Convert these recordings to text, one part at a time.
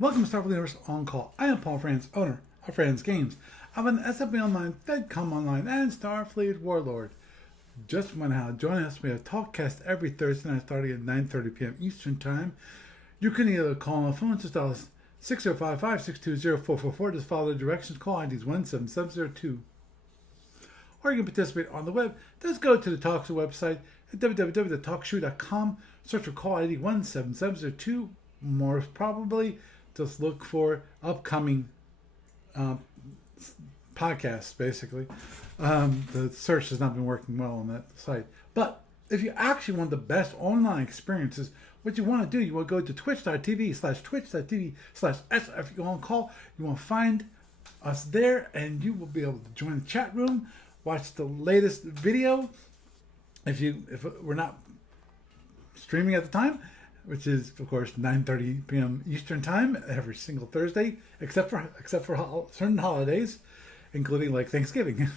Welcome to Starfleet Universe On Call. I am Paul Franz, owner of Franz Games. I'm an SFB Online, FedCom Online, and Starfleet Warlord. Just wondering how join us. We have TalkCast every Thursday night starting at 9:30 p.m. Eastern Time. You can either call on the phone, just dial 605-562-0444. Just follow the directions. Call IDs 17702. Or you can participate on the web. Just go to the TalkShoe website at www.talkshoe.com. Search for call ID 17702. More probably, just look for upcoming podcasts, basically. The search has not been working well on that site. But if you actually want the best online experiences, what you want to do, you want to go to twitch.tv/twitch.tv/SFUOnCall. You want to find us there, and you will be able to join the chat room, watch the latest video. If we're not streaming at the time, which is, of course, 9:30 p.m. Eastern Time every single Thursday, except for certain holidays, including like Thanksgiving.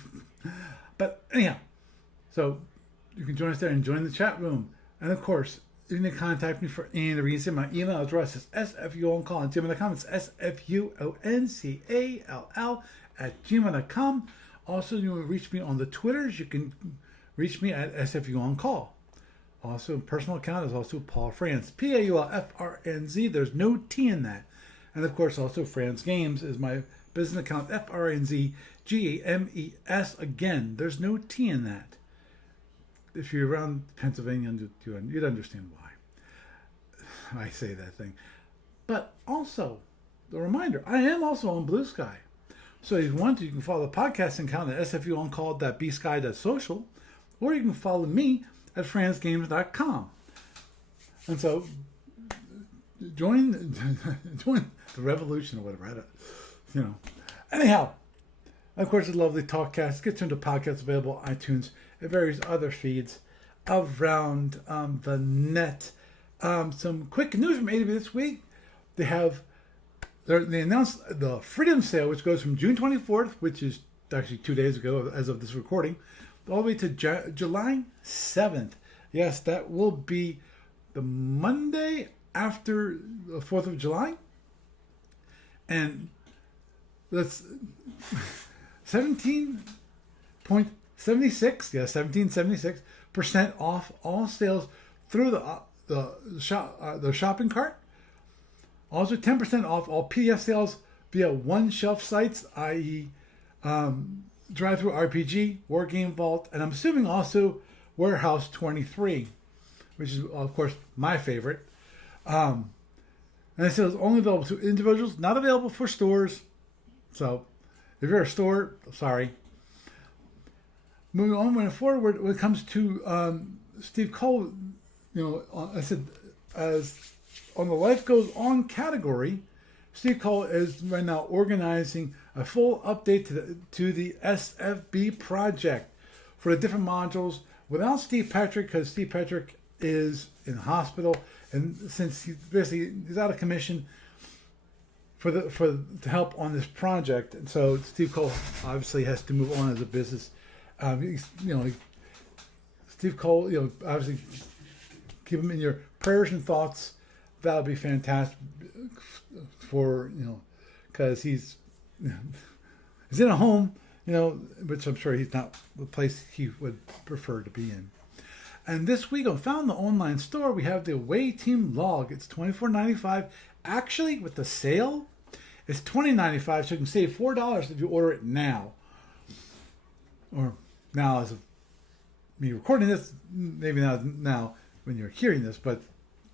But anyhow, so you can join us there and join the chat room. And of course, you can contact me for any reason. My email address is sfuoncall at gmail.com. It's sfuoncall@gmail.com. Also, you will reach me on the Twitters. You can reach me at sfuoncall. Also, personal account is also Paul Franz, PaulFrnz. There's no T in that. And of course, also Franz Games is my business account, FRNZGAMES. Again, there's no T in that. If you're around Pennsylvania, you'd understand why I say that thing. But also, the reminder, I am also on Blue Sky. So if you want to, you can follow the podcasting account at sfuoncall.bsky.social, or you can follow me at franzgames.com. And so, join the revolution or whatever. Anyhow, of course, it's lovely TalkCast. Get into podcasts available on iTunes and various other feeds around the net. Some quick news from ADV this week. They announced the Freedom Sale, which goes from June 24th, which is actually 2 days ago as of this recording, all the way to July 7th. Yes, that will be the Monday after the 4th of July. And that's 17.76% off all sales through the shopping cart. Also 10% off all PDF sales via one shelf sites, i.e. Drive-Thru RPG, War Game Vault, and I'm assuming also Warehouse 23, which is, of course, my favorite. And it says only available to individuals, not available for stores. So, if you're a store, sorry. Moving on, when it comes to Steve Cole, I said, as on the Life Goes On category, Steve Cole is right now organizing a full update to the SFB project for the different modules without Steve Patrick, because Steve Patrick is in hospital, and since he's out of commission to help on this project, and so Steve Cole obviously has to move on as a business. Steve Cole, obviously keep him in your prayers and thoughts. That would be fantastic for because he's in a home, which I'm sure he's not the place he would prefer to be in. And this week on Found the Online Store, we have the Away Team Log. It's $24.95. Actually, with the sale, it's $20.95, so you can save $4 if you order it now. Or now, as of me recording this, maybe not now when you're hearing this, but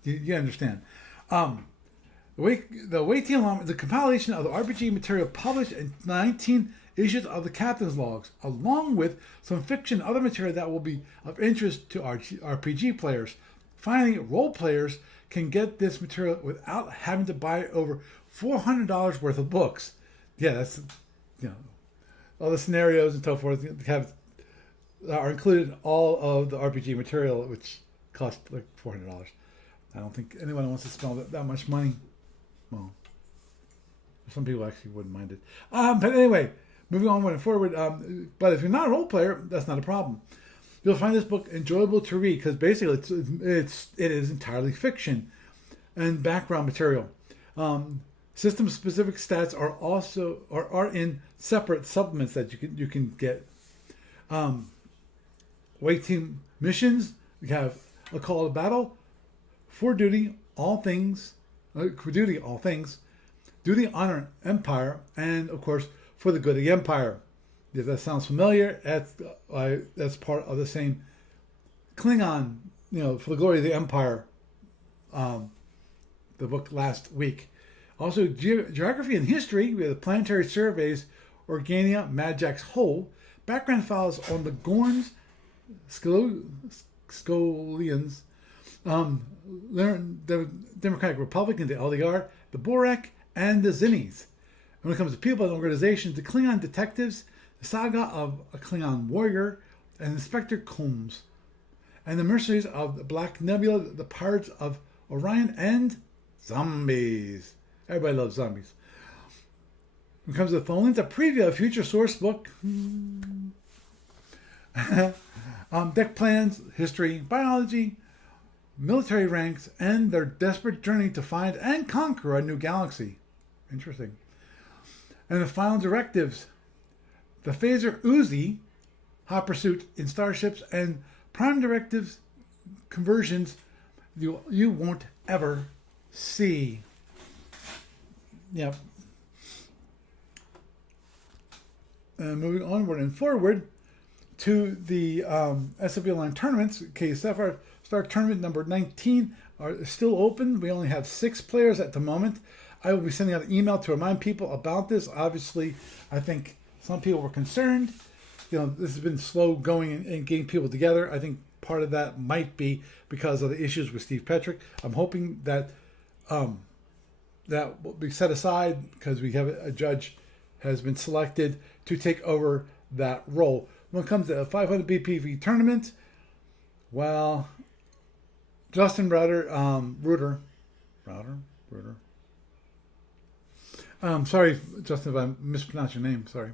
you understand. The Away Team Log is a compilation of the RPG material published in 19 issues of the Captain's Logs, along with some fiction and other material that will be of interest to RPG players. Finally, role players can get this material without having to buy over $400 worth of books. Yeah, that's, all the scenarios and so forth are included in all of the RPG material, which costs like $400. I don't think anyone wants to spend that much money. Well, some people actually wouldn't mind it. But anyway, moving on forward. But if you're not a role player, that's not a problem. You'll find this book enjoyable to read because basically it is entirely fiction and background material. System specific stats are also are in separate supplements that you can get. Um, Away team missions. We have a call to battle, for duty, all things, for duty, all things, duty, honor, empire, and of course for the good of the empire. If that sounds familiar, that's part of the same Klingon, for the glory of the empire. The book last week. Also, geography and history. We have the planetary surveys, Organia, Madjax Hole, background files on the Gorns, Scolians, the Democratic Republic and the LDR, the Borak, and the Zinnis. And when it comes to people and organizations, the Klingon detectives, the saga of a Klingon warrior, and Inspector Combs, and the mercenaries of the Black Nebula, the pirates of Orion, and zombies. Everybody loves zombies. When it comes to the phone, a preview of future source book. Deck plans, history, biology, military ranks, and their desperate journey to find and conquer a new galaxy. Interesting. And the final directives. The phaser Uzi, hot pursuit in starships, and prime directives conversions you won't ever see. Yep. And moving onward and forward to the SFB Online tournaments. KSF Star Tournament number 19 are still open. We only have 6 players at the moment. I will be sending out an email to remind people about this. Obviously, I think some people were concerned. This has been slow going and getting people together. I think part of that might be because of the issues with Steve Petrick. I'm hoping that that will be set aside because we have a judge has been selected to take over that role. When it comes to a 500 BPV tournament, well, Justin Reuter. Sorry, Justin, if I mispronounced your name. Sorry.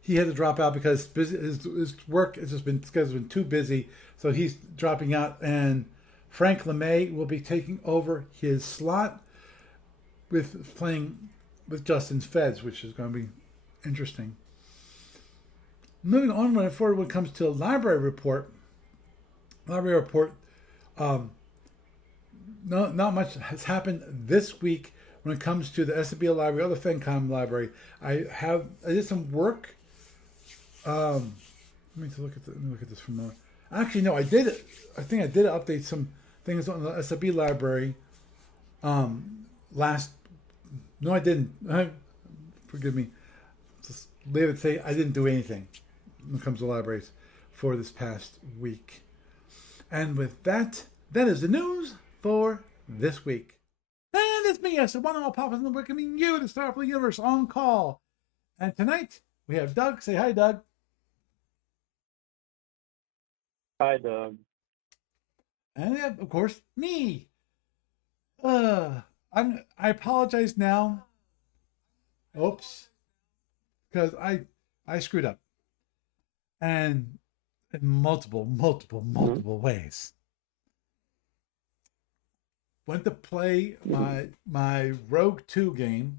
He had to drop out because his work has just been too busy, so he's dropping out. And Frank LeMay will be taking over his slot with playing with Justin's Feds, which is going to be interesting. Moving on forward, when it comes to library report, not much has happened this week when it comes to the SBL library or the FenCom library. I did some work. Let me look at this for a moment. Actually, no, I did it. I think I did update some things on the SB library. No, I didn't. Forgive me. Just leave it say I didn't do anything when it comes to libraries for this past week. And with that, that is the news for this week. And it's me, yes, the one and all Papas in the welcoming you to Starfleet Universe on call. And tonight we have Doug. Say hi, Doug. Hi, Doug. And we have, of course, me. I apologize now. Oops, because I screwed up, and in multiple ways. Went to play my Rogue 2 game.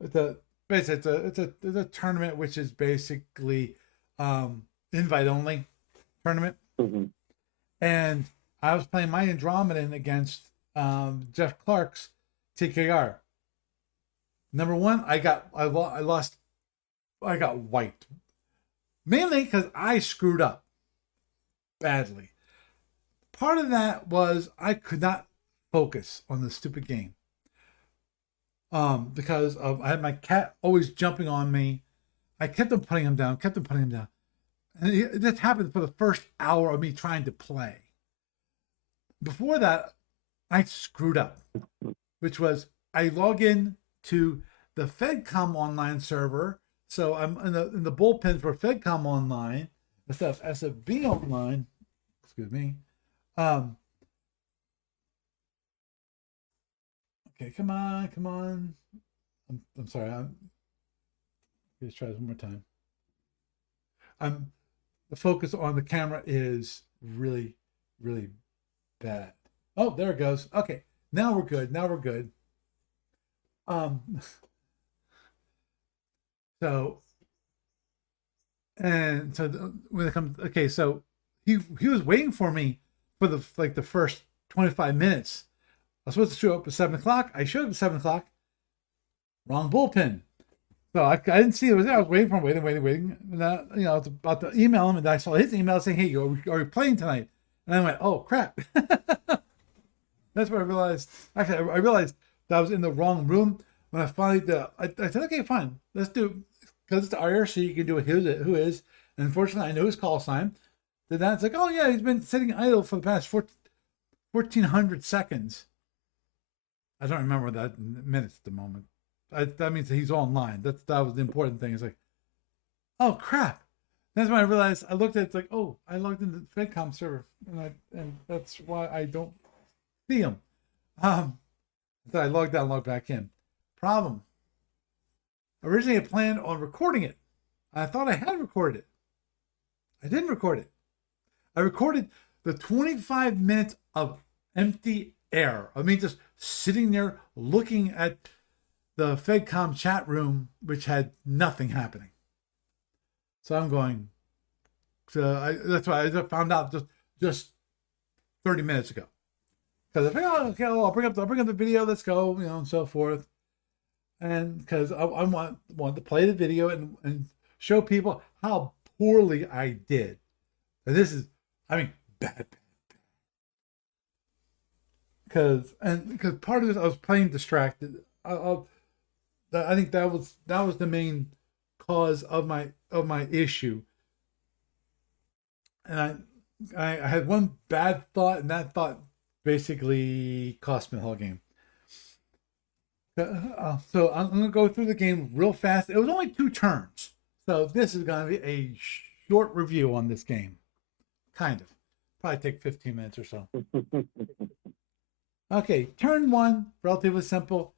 It's a tournament which is basically invite only tournament. Mm-hmm. And I was playing my Andromedan against Jeff Clark's TKR. Number one, I got wiped. Mainly because I screwed up badly. Part of that was I could not focus on the stupid game. Because I had my cat always jumping on me. I kept on putting him down. And this happened for the first hour of me trying to play. Before that, I screwed up, which was I log in to the FedCom online server. So I'm in the bullpen for FedCom online instead of SFB online. Excuse me. Okay, come on. I'm sorry. Let's try this one more time. The focus on the camera is really, really bad. Oh, there it goes. Okay, now we're good. Um, so and so when it comes, okay, so he was waiting for me for the first 25 minutes. I was supposed to show up at 7 o'clock. I showed up at 7 o'clock. Wrong bullpen. So I didn't see it was there. I was waiting for him, waiting. And I was about to email him, and I saw his email saying, "Hey, are we playing tonight?" And I went, "Oh crap!" That's what I realized. Actually, I realized that I was in the wrong room when I finally did. I said, "Okay, fine, let's do." Because it's the IRC, you can do a who is. And unfortunately, I know his call sign. Then that's like, "Oh yeah, he's been sitting idle for the past 1,400 seconds." I don't remember that in minutes at the moment. That means that he's online. That was the important thing. It's like, oh crap. That's when I realized. I looked at it, it's like, oh, I logged into the FedCom server, and that's why I don't see him. So I logged out, logged back in. Problem. Originally, I planned on recording it. I thought I had recorded it. I didn't record it. I recorded the 25 minutes of empty air. I mean, just sitting there looking at the FedCom chat room, which had nothing happening. So I'm going. So that's why I found out just 30 minutes ago. Because I think, oh, okay, I'll bring up the video. Let's go, and so forth. And because I want to play the video and show people how poorly I did. And this is, I mean, bad. Because part of this I was playing distracted. I think that was the main cause of my issue. And I had one bad thought, and that thought basically cost me the whole game. So I'm gonna go through the game real fast. It was only 2 turns, so this is gonna be a short review on this game. Kind of, probably take 15 minutes or so. Okay, turn 1, relatively simple.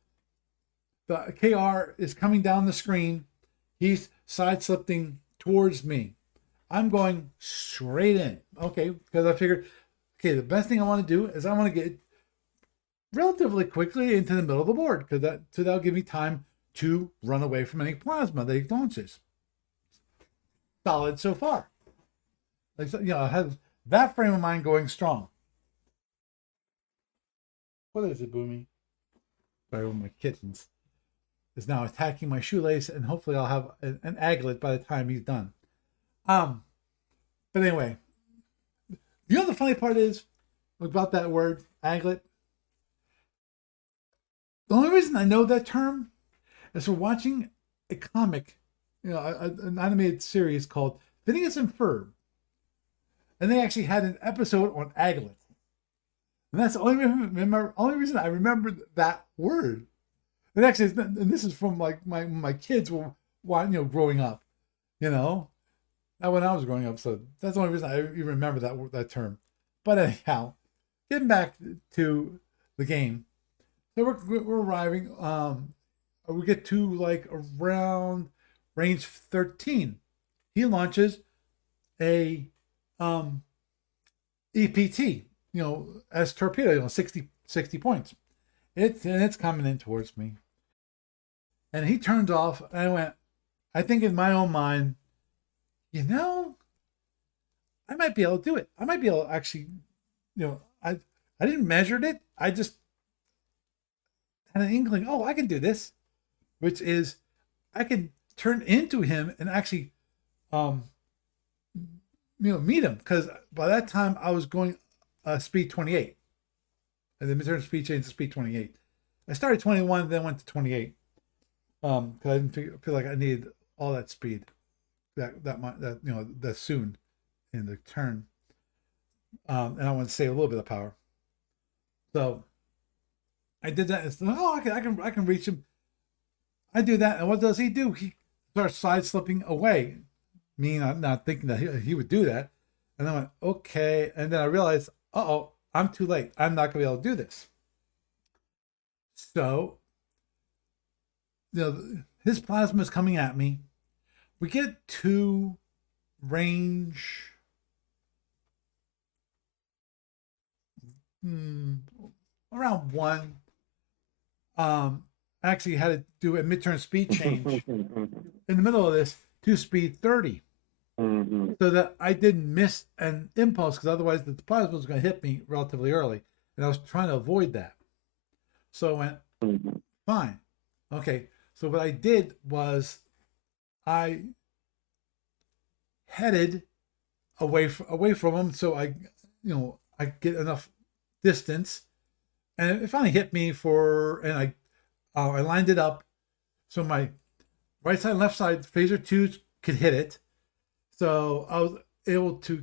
The KR is coming down the screen. He's side slipping towards me. I'm going straight in. Okay, because I figured, okay, the best thing I want to do is I want to get relatively quickly into the middle of the board because that'll give me time to run away from any plasma that he launches. Solid so far. Like, I have that frame of mind going strong. What is it, Boomy? Sorry, my kittens is now attacking my shoelace, and hopefully I'll have an aglet by the time he's done. But anyway, the funny part is about that word aglet. The only reason I know that term is for watching a comic, an animated series called Phineas and Ferb, and they actually had an episode on aglet, and that's the only reason I remember that word. And actually, and this is from like my kids were, growing up, not when I was growing up. So that's the only reason I even remember that term. But anyhow, getting back to the game. So we're arriving. We get to like around range 13. He launches a EPT, as torpedo, 60 points. It's coming in towards me. And he turns off, and I think in my own mind, I might be able to do it. I might be able to actually, I didn't measure it. I just had an inkling, oh, I can do this, which is I can turn into him and actually, meet him. Because by that time I was going speed 28. And then turn speed change to speed 28. I started 21, then went to 28. Because I didn't feel like I needed all that speed that soon in the turn. And I want to save a little bit of power. So I did that. And I can reach him. I do that, and what does he do? He starts side slipping away. Me not thinking that he would do that. And I went, okay. And then I realized, I'm too late. I'm not gonna be able to do this. So, his plasma is coming at me. We get to range around 1. actually had to do a midturn speed change in the middle of this to speed 30, so that I didn't miss an impulse, because otherwise the plasma was going to hit me relatively early, and I was trying to avoid that. So I went, fine, okay. So what I did was I headed away from him, so I get enough distance, and it finally hit me and I lined it up so my right side and left side phaser twos could hit it. So I was able to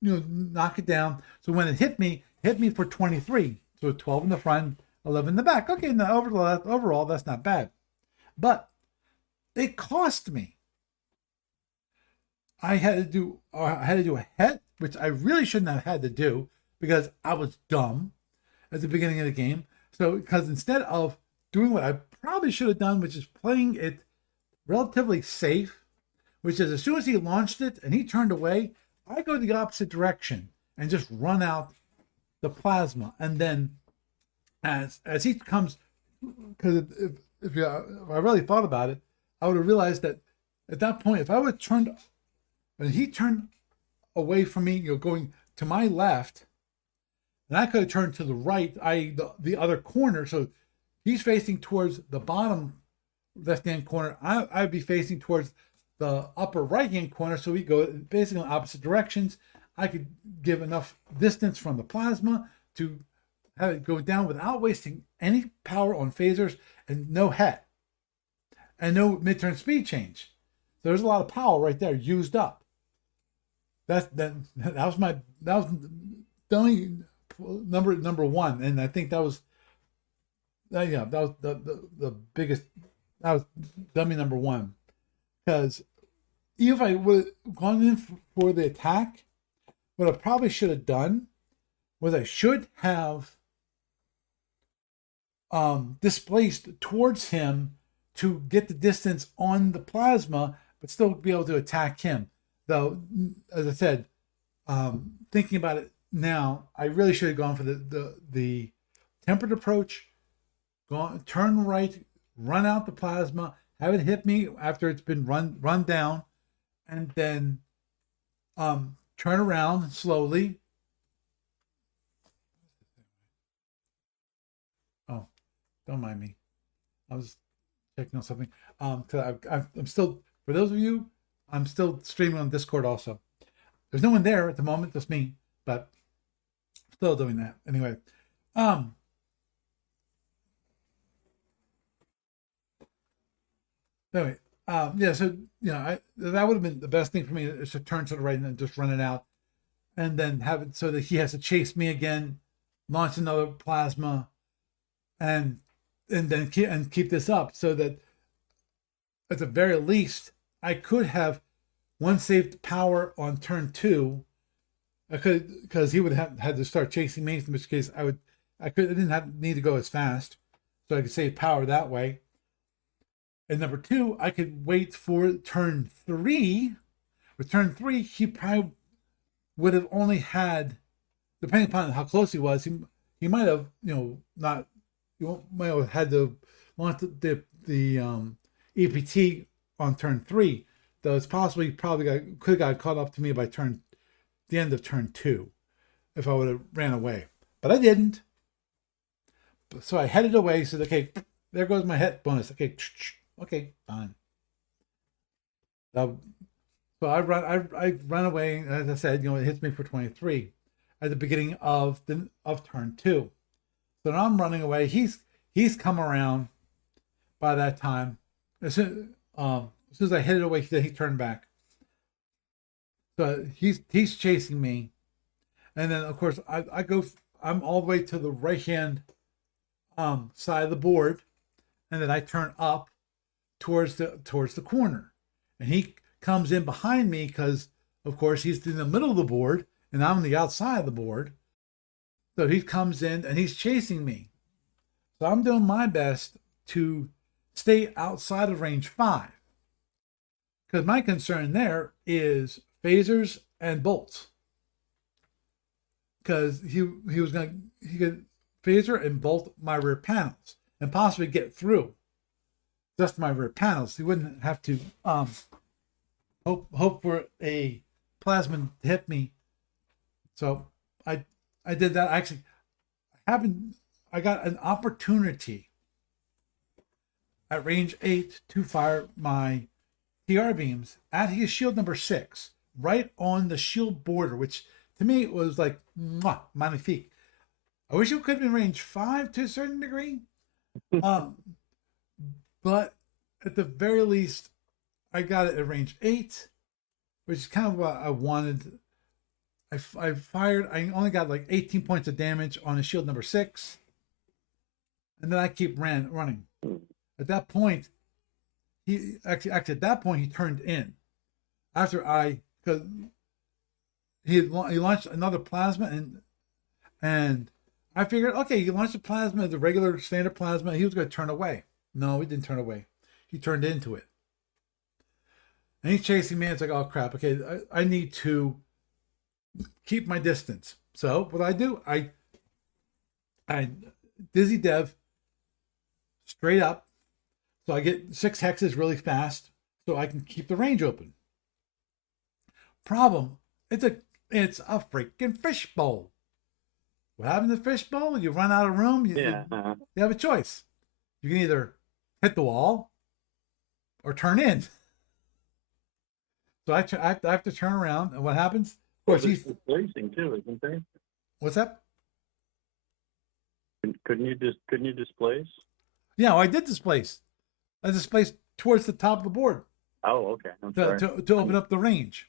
knock it down. So when it hit me for 23. So 12 in the front, 11 in the back. Okay, now overall that's not bad, but it cost me. I had to do a het, which I really shouldn't have had to do because I was dumb at the beginning of the game. So because instead of doing what I probably should have done, which is playing it relatively safe, which is as soon as he launched it and he turned away, I go the opposite direction and just run out the plasma. And then as he comes, because if I really thought about it, I would have realized that at that point, if I would have turned, and he turned away from me, going to my left, and I could have turned to the right, the other corner. So he's facing towards the bottom left-hand corner. I'd be facing towards the upper right-hand corner. So we go basically in opposite directions. I could give enough distance from the plasma to have it go down without wasting any power on phasers, and no het and no midturn speed change. So there's a lot of power right there used up. That was the only number one, and I think that was the biggest. That was dummy number one, because even if I would have gone in for the attack, what I probably should have done was I should have displaced towards him to get the distance on the plasma, but still be able to attack him. Though, as I said, thinking about it now, I really should have gone for the tempered approach, turn right, run out the plasma, have it hit me after it's been run down, and then turn around slowly. Oh, don't mind me. I was checking on something. Cause I'm still, for those of you, I'm still streaming on Discord also. There's no one there at the moment, just me, but still doing that. Anyway, yeah, so that would have been the best thing for me, is to turn to the right and then just run it out, and then have it so that he has to chase me again, launch another plasma, and then keep this up, so that at the very least I could have one saved power on turn 2. I could, because he would have had to start chasing me, in which case I didn't need to go as fast, so I could save power that way. And number 2, I could wait for turn 3. With turn 3, he probably would have only had, depending upon how close he was, he might have not, might have had to launch the EPT on turn 3. Though it's possible he probably could have got caught up to me by the end of turn 2, if I would have ran away. But I didn't. So I headed away. So okay, there goes my hit bonus. Okay, fine. So I run away. As I said, it hits me for 23 at the beginning of turn 2. So now I'm running away. He's come around by that time. As soon as I headed away, he turned back. So he's chasing me, and then of course I'm all the way to the right hand side of the board, and then I turn up towards the corner, and he comes in behind me, because of course he's in the middle of the board and I'm on the outside of the board. So he comes in and he's chasing me. So I'm doing my best to stay outside of range 5, because my concern there is phasers and bolts, because he could phaser and bolt my rear panels, and possibly get through just my rear panels. He wouldn't have to hope for a plasma to hit me. So I did that. Actually, I got an opportunity at range 8 to fire my TR beams at his shield number 6, right on the shield border, which to me was like magnifique. I wish it could have been range 5 to a certain degree, but at the very least, I got it at range 8, which is kind of what I wanted. I fired. I only got like 18 points of damage on his shield number 6, and then I keep running. At that point, he actually at that point he turned in. After because he launched another plasma, and I figured, okay, he launched a plasma, the regular standard plasma. He was going to turn away. No, he didn't turn away. He turned into it, and he's chasing me. It's like, oh crap. Okay, I need to keep my distance. So what I do, I Dizzy Dev straight up. So I get 6 hexes really fast so I can keep the range open. Problem, it's a freaking fishbowl. What happens to fishbowl? You run out of room. You have a choice. You can either hit the wall or turn in. So I have to turn around, and what happens? Of course, he's displacing too, isn't there? What's that? Couldn't you displace? Yeah, well, I did displace. I displaced towards the top of the board. Oh, okay. I'm sorry. To open up the range.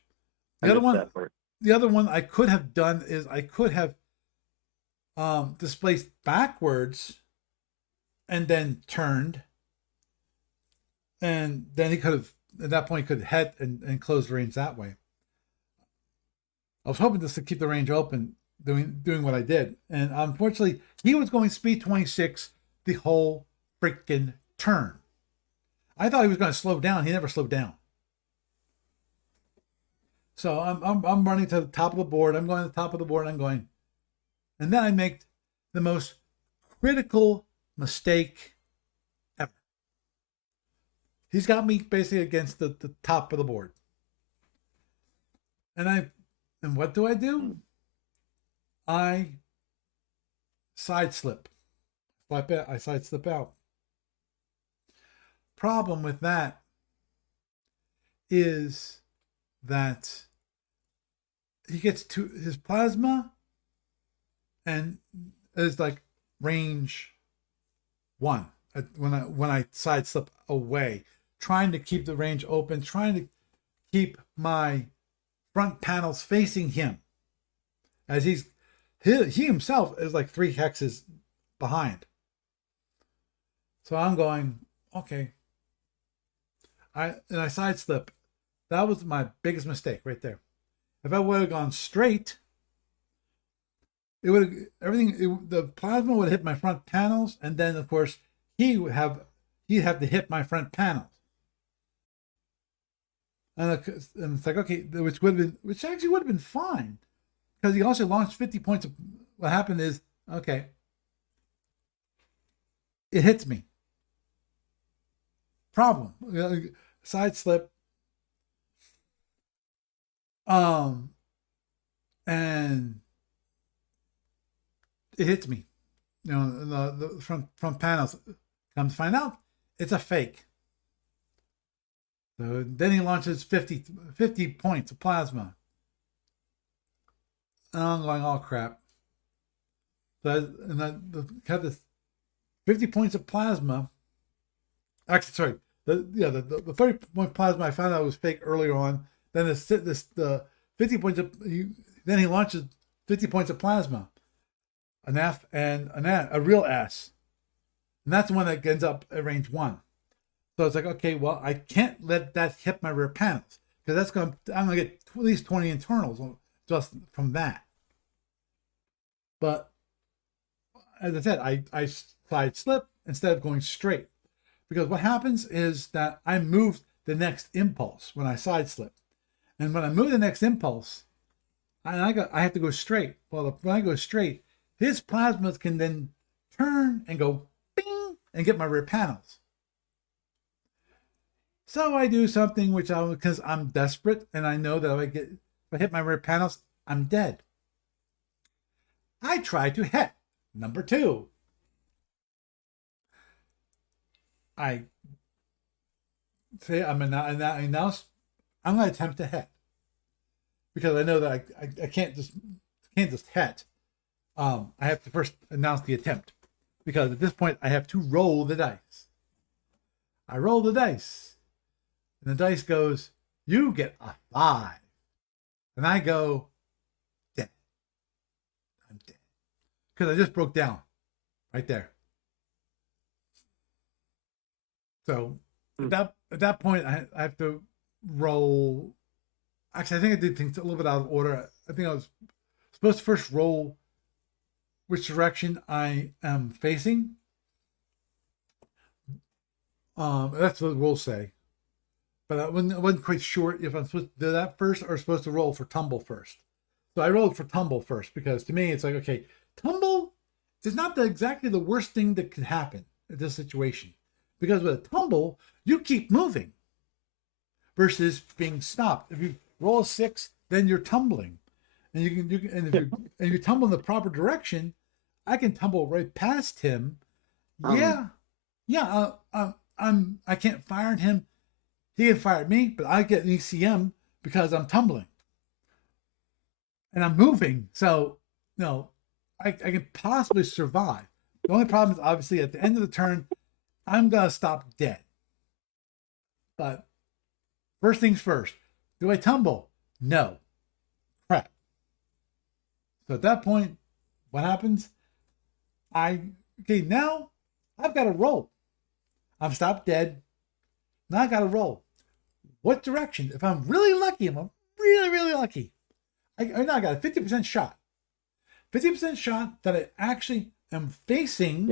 The other one I could have done is I could have displaced backwards and then turned, and then he could have at that point could head and close the range that way. I was hoping just to keep the range open, doing what I did, and unfortunately he was going speed 26 the whole freaking turn. I thought he was going to slow down. He never slowed down. So I'm running to the top of the board. I'm going to the top of the board. I'm going, and then I make the most critical mistake ever. He's got me basically against the top of the board, and what do? I side slip. I side slip out. Problem with that is that he gets to his plasma and is like range 1 when I side slip away, trying to keep the range open, trying to keep my front panels facing him, as he himself is like 3 hexes behind. So I'm going, okay. I side slip. That was my biggest mistake right there. If I would have gone straight, it would have the plasma would hit my front panels, and then of course he'd have to hit my front panels. And it's like, okay, which actually would have been fine, because he also launched 50 points. What happened is, okay, it hits me. Problem, side slip, and it hits me. The front panels. Come to find out, it's a fake. So then he launches 50 points of plasma. And I'm going, oh crap. So I have this 50 points of plasma. Actually, sorry. The 30 point plasma I found out was fake earlier on. Then the 50 points of then he launches 50 points of plasma. An F and a real S. And that's the one that ends up at range 1. So it's like, okay, well, I can't let that hit my rear panels, because I'm gonna get at least 20 internals just from that. But as I said, I side slip instead of going straight, because what happens is that I move the next impulse when I side slip, and when I move the next impulse, I have to go straight. Well, when I go straight, his plasmas can then turn and go bing and get my rear panels. So I do something because I'm desperate and I know that if I hit my rear panels, I'm dead. I try to hit number 2. I say I'm going to attempt to hit because I know that I can't just hit. I have to first announce the attempt because at this point I have to roll the dice. I roll the dice. And the dice goes, you get a 5. And I go, dead. I'm dead. Because I just broke down right there. So at that point, I have to roll. Actually, I think I did things a little bit out of order. I think I was supposed to first roll which direction I am facing. That's what the rules say. But I wasn't quite sure if I'm supposed to do that first or supposed to roll for tumble first. So I rolled for tumble first because to me it's like, okay, tumble is not exactly the worst thing that could happen in this situation. Because with a tumble, you keep moving versus being stopped. If you roll a 6, then you're tumbling. And if you tumble in the proper direction, I can tumble right past him. I can't fire at him. He can fire at me, but I get an ECM because I'm tumbling. And I'm moving. So, I can possibly survive. The only problem is obviously at the end of the turn, I'm going to stop dead. But first things first, do I tumble? No. Crap. So at that point, what happens? Now I've got to roll. I'm stopped dead. Now I got to roll. What direction? If I'm really lucky, I'm really, really lucky. I got a 50% shot. 50% shot that I actually am facing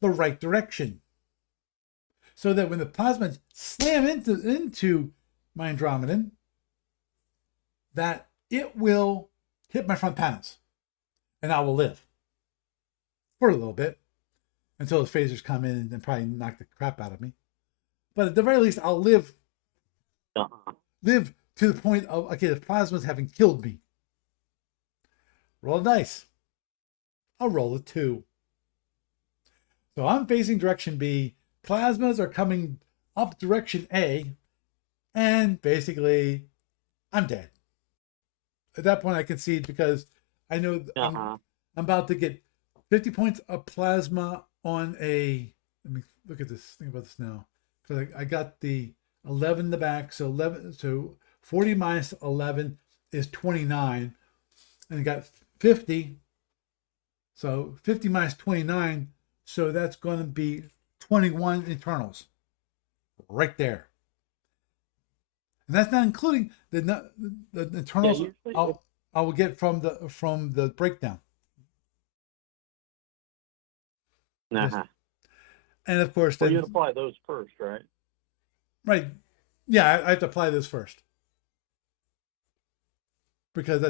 the right direction. So that when the plasmids slam into my Andromedan, that it will hit my front panels. And I will live. For a little bit. Until his phasers come in and probably knock the crap out of me. But at the very least, I'll live to the point of, okay, the plasmas haven't killed me. Roll a dice. I'll roll a 2. So I'm facing direction B. Plasmas are coming up direction A. And basically, I'm dead. At that point, I concede because I know I'm about to get 50 points of plasma on a... Let me look at this. Think about this now. So I got the 11 in the back. So 40 minus 11 is 29. And I got 50. So 50 minus 29. So that's going to be 21 internals. Right there. And that's not including the internals I will get from the breakdown. Uh-huh. And of course, you apply those first, right? Right. Yeah, I have to apply this first because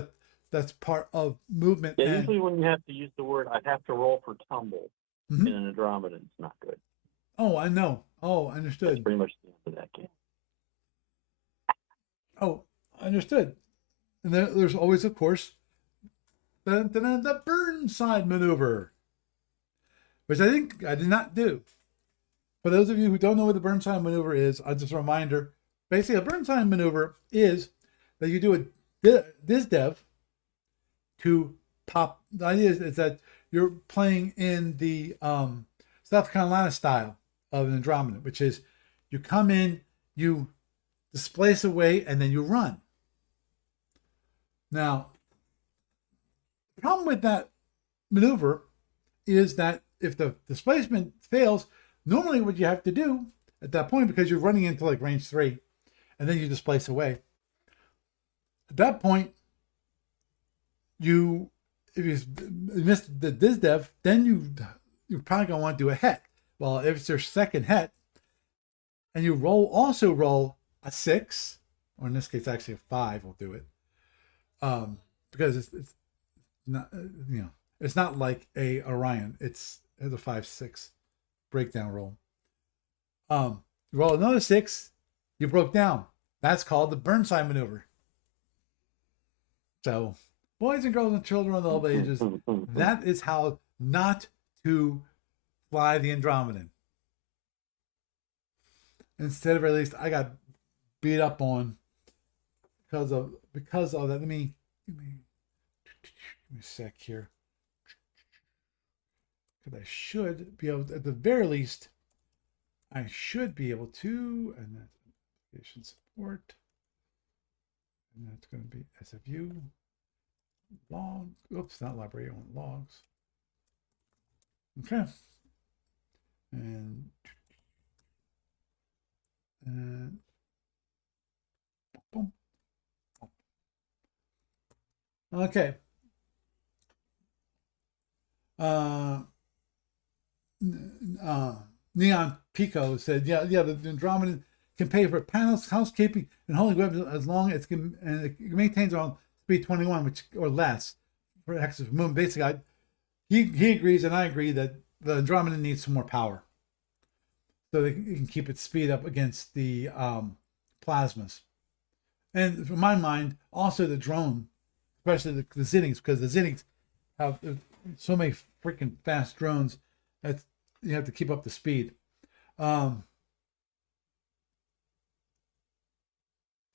that's part of movement. Yeah, usually when you have to use the word, I have to roll for tumble in an Andromedan, it's not good. Oh, I know. Oh, understood. That's pretty much the end of that game. Oh, understood. And then there's always, of course, the Burnside maneuver, which I think I did not do. For those of you who don't know what the Burnside maneuver is, just a reminder. Basically, a Burnside maneuver is that you do a DizDev to pop. The idea is that you're playing in the South Carolina style of an Andromeda, which is you come in, you displace away, and then you run. Now, the problem with that maneuver is that if the displacement fails, normally what you have to do at that point, because you're running into like range 3, and then you displace away. At that point, if you miss the DizDev, then you're probably going to want to do a het. Well, if it's your second het, and you also roll a 6, or in this case actually a 5 will do it, because it's not it's not like a Orion. It's a 5-6 breakdown roll. Roll another 6, you broke down. That's called the Burnside maneuver. So, boys and girls and children of all ages, that is how not to fly the Andromedan. Instead of, at least I got beat up on because of that. Let me a sec here. Because I should be able to, at the very least, I should be able to, and that's application support. And that's going to be SFU log. Oops, not library, I want logs. Okay. And boom. Okay. Neon Pico said, yeah, the Andromedan can pay for panels, housekeeping, and holding weapons as long as it can, and it maintains around speed 21, which or less for excess movement. Basically, he agrees, and I agree that the Andromedan needs some more power, so they can keep its speed up against the plasmas. And from my mind, also the drone, especially the Zinnigs, because the Zinnigs have so many freaking fast drones that you have to keep up the speed.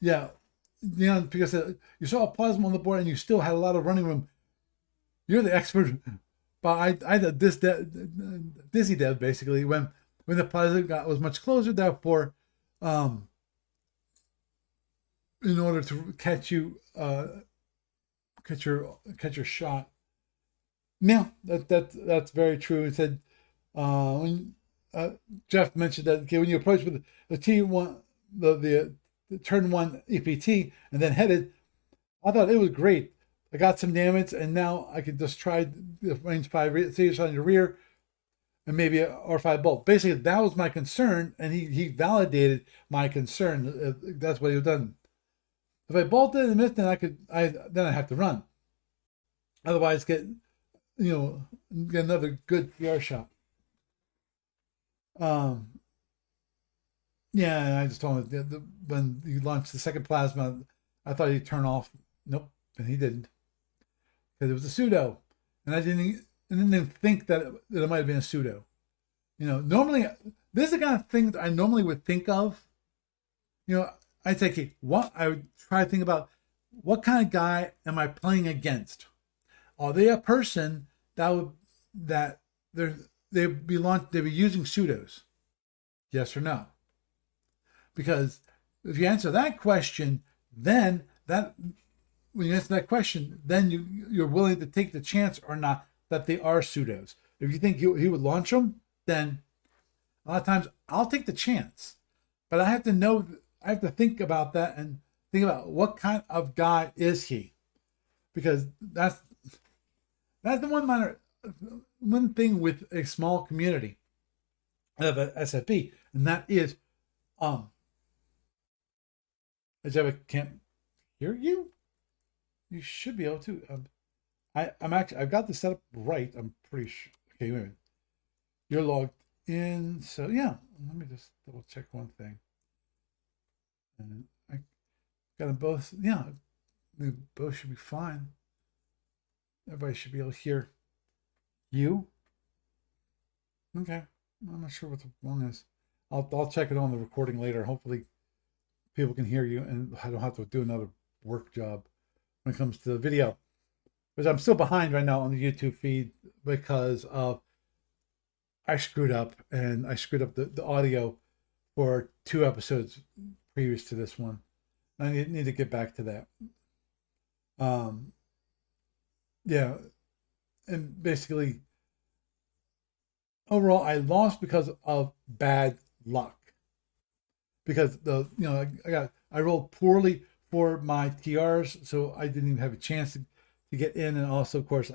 Yeah, because you saw a plasma on the board and you still had a lot of running room. You're the expert. But I did this Dizzy Dev basically when the plasma was much closer. Therefore, in order to catch you, catch your shot. Yeah, that's very true. He said when Jeff mentioned that when you approach with the T1, the turn 1 EPT and then headed, I thought it was great. I got some damage, and now I could just try the range 5 series on your rear, and maybe a R5 bolt. Basically, that was my concern, and he validated my concern. That's what he was done. If I bolted and missed, then I have to run. Otherwise, get another good PR shot. Yeah, I just told him that when he launched the second plasma, I thought he'd turn off. Nope, and he didn't, because it was a pseudo, and I didn't think that it might have been a pseudo. Normally this is the kind of thing that I normally would think of. I'd say, okay, I would try to think about what kind of guy am I playing against? Are they a person they'd be using pseudos? Yes or no? Because if you answer that question, then when you answer that question, then you're willing to take the chance or not that they are pseudos. If you think he would launch them, then a lot of times I'll take the chance. But I have to think about that and think about what kind of guy is he, because that's the one thing with a small community of a SFP, and that is I can't hear you. You should be able to. I've got this set up right. I'm pretty sure. Okay, wait a minute. You're logged in. So yeah, let me just double check one thing. And I got them both. Yeah, they both should be fine. Everybody should be able to hear you. Okay, I'm not sure what the wrong is. I'll check it on the recording later. Hopefully, people can hear you, and I don't have to do another work job when it comes to the video. Because I'm still behind right now on the YouTube feed because of I screwed up, and I screwed up the audio for 2 episodes previous to this one. I need to get back to that. Yeah, and basically, overall, I lost because of bad luck. Because I rolled poorly for my TRs, so I didn't even have a chance to get in, and also, of course,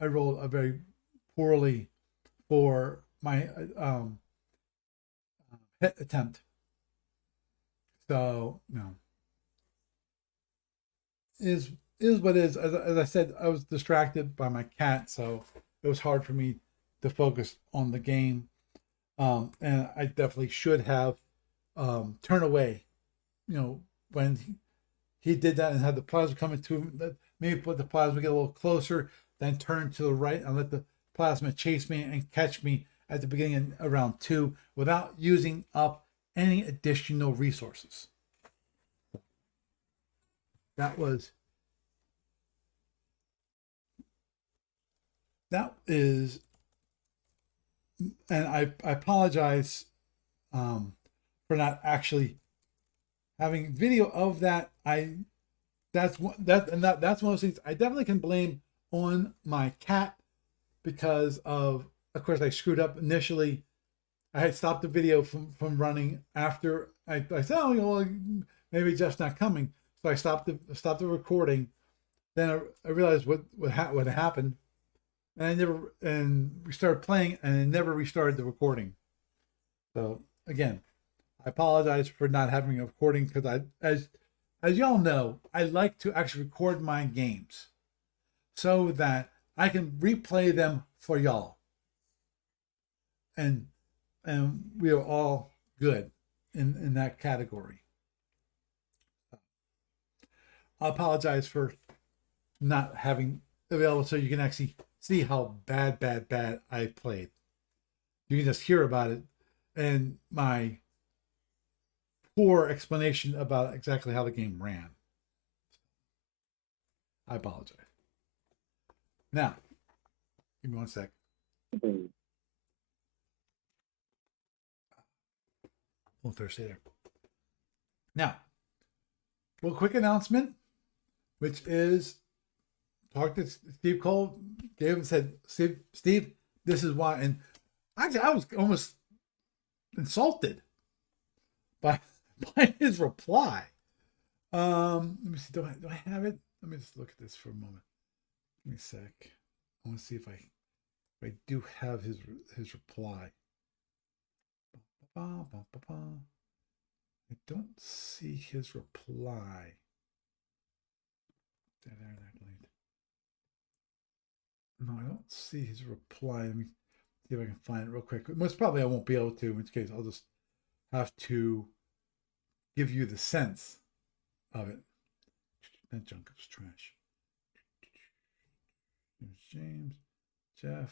I rolled a very poorly for my hit attempt. So is what is. As I said, I was distracted by my cat, so it was hard for me to focus on the game. And I definitely should have turned away, when he did that and had the plasma coming to him. Maybe put the plasma get a little closer, then turn to the right and let the plasma chase me and catch me at the beginning of round 2 without using up any additional resources. That is, and I apologize for not actually having video of that. That's one of those things I definitely can blame on my cat, because of course I screwed up initially. I had stopped the video from running after I said, oh, well, maybe Jeff's not coming, so I stopped the recording. Then I realized what happened, and we started playing, and I never restarted the recording. So again, I apologize for not having a recording, because as y'all know, I like to actually record my games so that I can replay them for y'all, and we are all good in that category. I apologize for not having available so you can actually see how bad I played. You can just hear about it and my poor explanation about exactly how the game ran. I apologize. Now, give me one sec. Little thirsty there. Now, a quick announcement, which is, talked to Steve Cole, gave him, said, Steve, this is why. And actually, I was almost insulted by his reply. Let me see. Do I have it? Let me just look at this for a moment. Give me a sec. I want to see if I do have his reply. I don't see his reply. No, I don't see his reply. Let me see if I can find it real quick. Most probably I won't be able to, in which case I'll just have to give you the sense of it. That junk is trash. There's James, Jeff.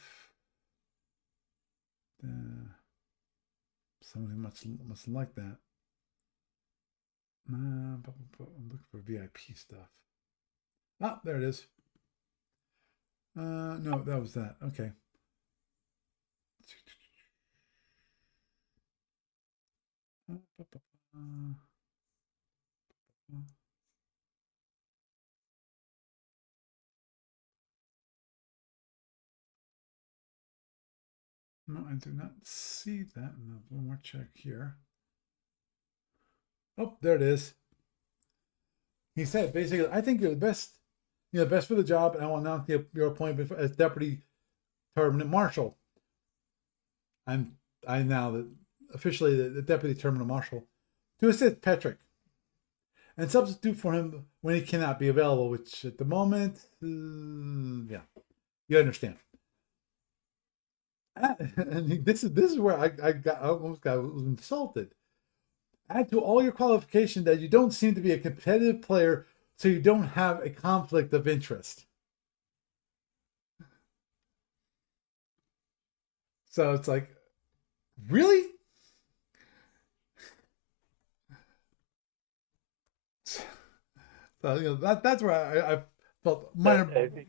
Somebody must like that. I'm looking for VIP stuff. Ah, there it is. No, that was that. Okay. No, I do not see that. One more check here. Oh, there it is. He said basically, I think you're the best, best for the job, and I will announce your appointment as deputy terminal marshal. I'm now officially the deputy terminal marshal to assist Patrick and substitute for him when he cannot be available, which at the moment, yeah, you understand. And this is where I almost got insulted. Add to all your qualifications that you don't seem to be a competitive player, so you don't have a conflict of interest. So it's like, really? So that's where I felt might have been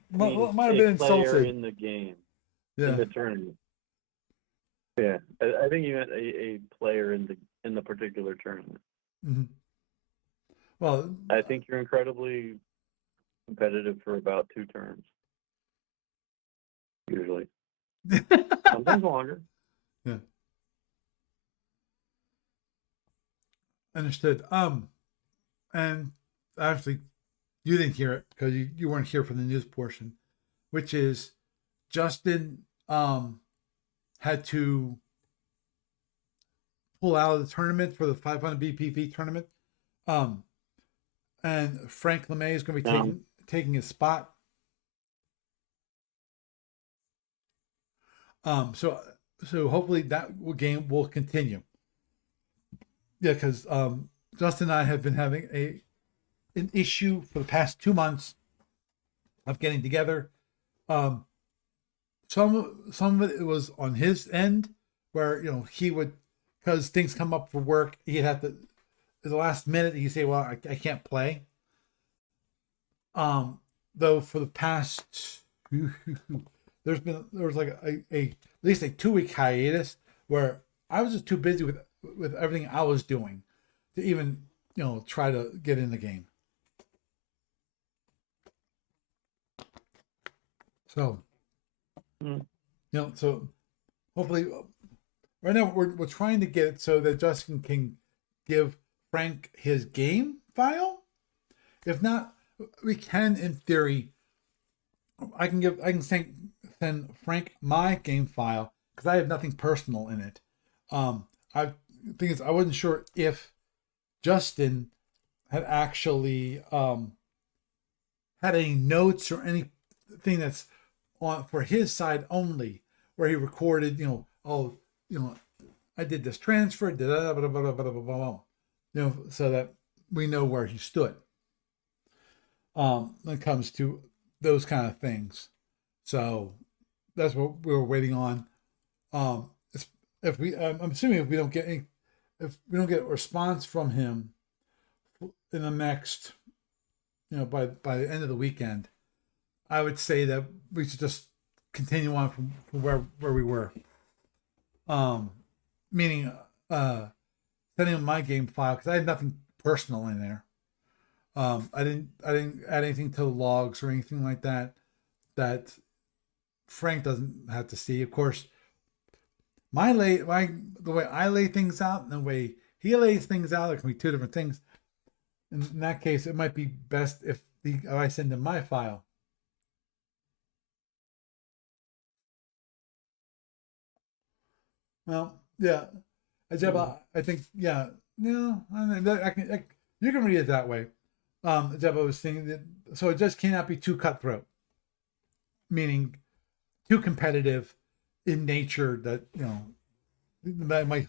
insulted in the game, yeah. In the tournament. Yeah, I think you meant a player in the particular tournament. Mm-hmm. Well, I think you're incredibly competitive for about 2 turns, usually. Sometimes longer. Yeah. Understood. And actually, you didn't hear it because you weren't here for the news portion, which is Justin had to pull out of the tournament for the 500 BPV tournament. And Frank LeMay is going to be taking his spot. So so hopefully game will continue. Yeah, because Justin and I have been having an issue for the past 2 months of getting together. Um, some of it was on his end, where he would, because things come up for work, he'd have to at the last minute he'd say, "Well, I can't play." Though for the past there was like a at least a 2 week hiatus where I was just too busy with everything I was doing to even try to get in the game. So so hopefully right now we're trying to get it so that Justin can give Frank his game file. If not, we can, in theory, I can send Frank my game file because I have nothing personal in it. I thing is I wasn't sure if Justin had actually had any notes or anything that's on for his side only, where he recorded, I did this transfer, so that we know where he stood. When it comes to those kind of things, so that's what we were waiting on. If we, I'm assuming if we don't get a response from him in the next, by the end of the weekend, I would say that we should just continue on from where we were. Meaning, sending him my game file because I had nothing personal in there. I didn't add anything to the logs or anything like that Frank doesn't have to see. Of course, the way I lay things out and the way he lays things out, there can be two different things. In that case, it might be best if I send him my file. Well, yeah, I think, yeah, no, I can. You can read it that way. Jebba was saying that, so it just cannot be too cutthroat, meaning too competitive in nature that that might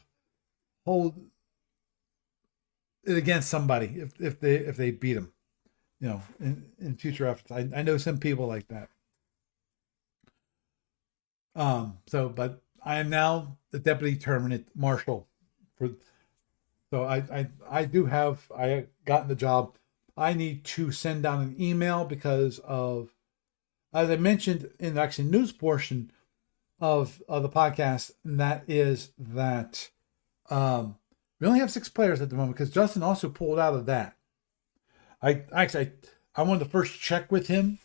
hold it against somebody if they beat them, in future efforts. I know some people like that. But I am now the deputy tournament marshal for. So I gotten the job. I need to send down an email because of, as I mentioned in the actually news portion of the podcast, and that is that we only have 6 players at the moment because Justin also pulled out of that. I wanted to first check with him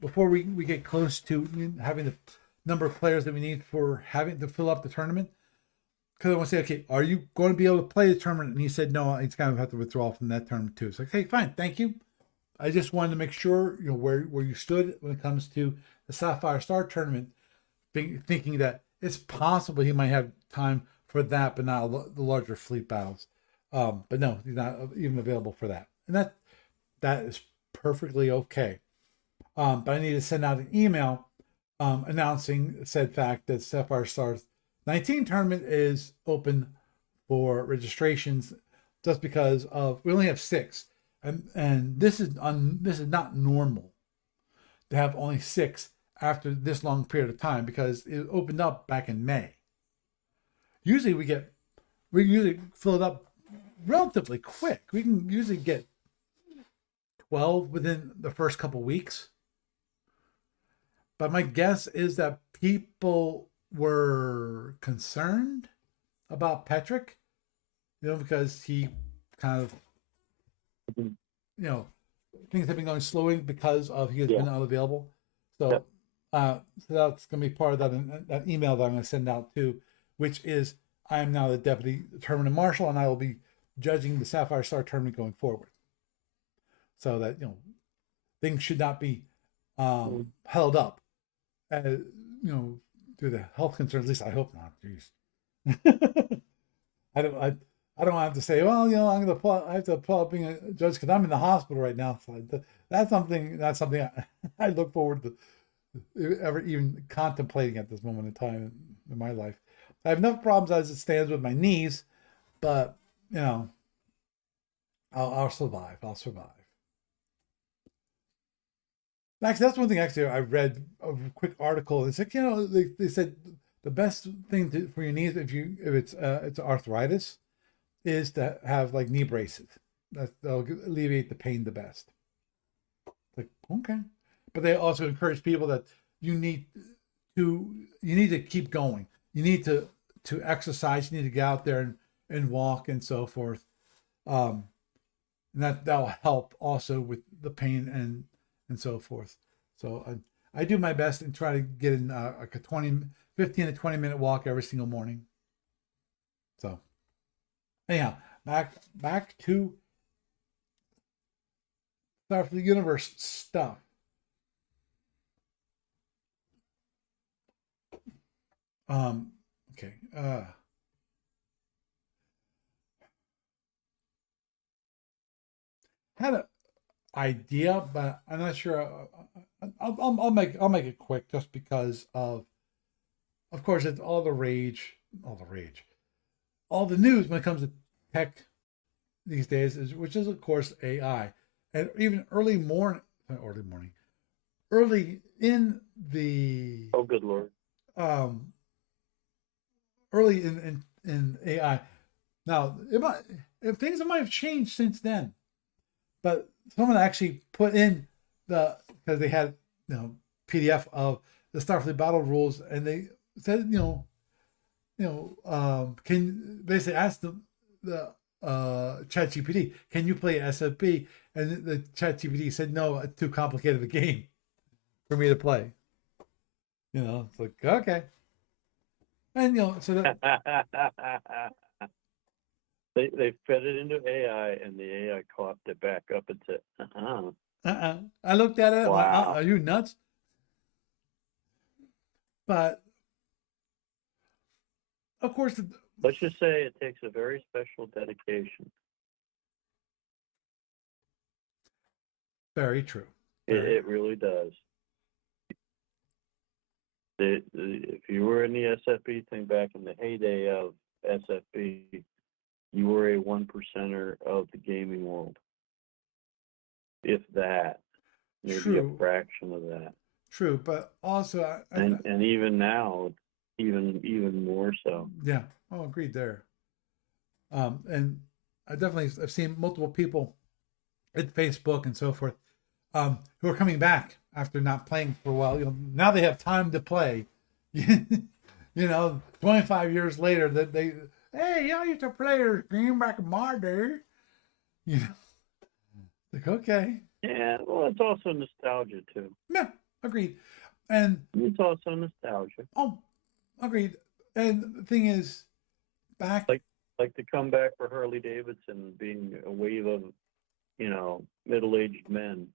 before we get close to having the number of players that we need for having to fill up the tournament. Because I want to say, okay, are you going to be able to play the tournament? And he said, no, he's going to have to withdraw from that tournament too. So, okay, fine, thank you. I just wanted to make sure, where you stood when it comes to the Sapphire Star tournament, thinking that it's possible he might have time for that, but not the larger fleet battles. But no, he's not even available for that. And that is perfectly okay. But I need to send out an email announcing said fact that Sapphire Star's 19 tournament is open for registrations, just because we only have 6, and this is not normal to have only 6 after this long period of time, because it opened up back in May. Usually we usually fill it up relatively quick. We can usually get 12 within the first couple weeks. But my guess is that people were concerned about Petrick, because he kind of, things have been going slowly because of he has been unavailable. So, so that's going to be part of that email that I'm going to send out too, which is I am now the deputy tournament marshal, and I will be judging the Sapphire Star tournament going forward. So that things should not be held up, due to health concerns. At least I hope not. Jeez. I don't have to say, well, I have to pull up being a judge because I'm in the hospital right now. So that's something I look forward to ever even contemplating at this moment in time in my life. I have enough problems as it stands with my knees, but you know, I'll survive. I'll survive. Actually, that's one thing. Actually, I read a quick article. It's like, you know, they said the best thing for your knees, if it's arthritis, is to have like knee braces. That'll alleviate the pain the best. Like, okay, but they also encourage people that you need to keep going. You need to exercise. You need to get out there and walk and so forth. And that'll help also with the pain and so forth. So I do my best and try to get in like a 15 to 20 minute walk every single morning. So anyhow, back to Starfleet Universe stuff. Okay. Had an idea, but I'm not sure. I'll make it quick, just because of course, it's all the rage, all the news when it comes to tech these days which is of course AI, and even early in the Oh, good Lord. Early in AI. Now, if things might have changed since then, but someone actually put in because they had, you know, PDF of the Starfleet battle rules, and they said, can basically ask the ChatGPT, can you play SFB? And the ChatGPT said, no, it's too complicated a game for me to play. You know, it's like, okay. And so that they fed it into AI, and the AI coughed it back up and said, I looked at it. Wow. Like, are you nuts? But of course, let's just say it takes a very special dedication. Very true. It really does. If you were in the SFB thing back in the heyday of SFB, you were a 1%er of the gaming world. If that, maybe true. a fraction of that. True, but also, and even now, even more so. Yeah. Oh, agreed there. And I've seen multiple people at Facebook and so forth, who are coming back after not playing for a while. Now they have time to play. 25 years later, that hey, I used to play your game back in my day. Like, okay. Yeah, well, it's also nostalgia too. Yeah, agreed. And it's also nostalgia. Oh, agreed. And the thing is, back like the comeback for Harley Davidson being a wave of, middle-aged men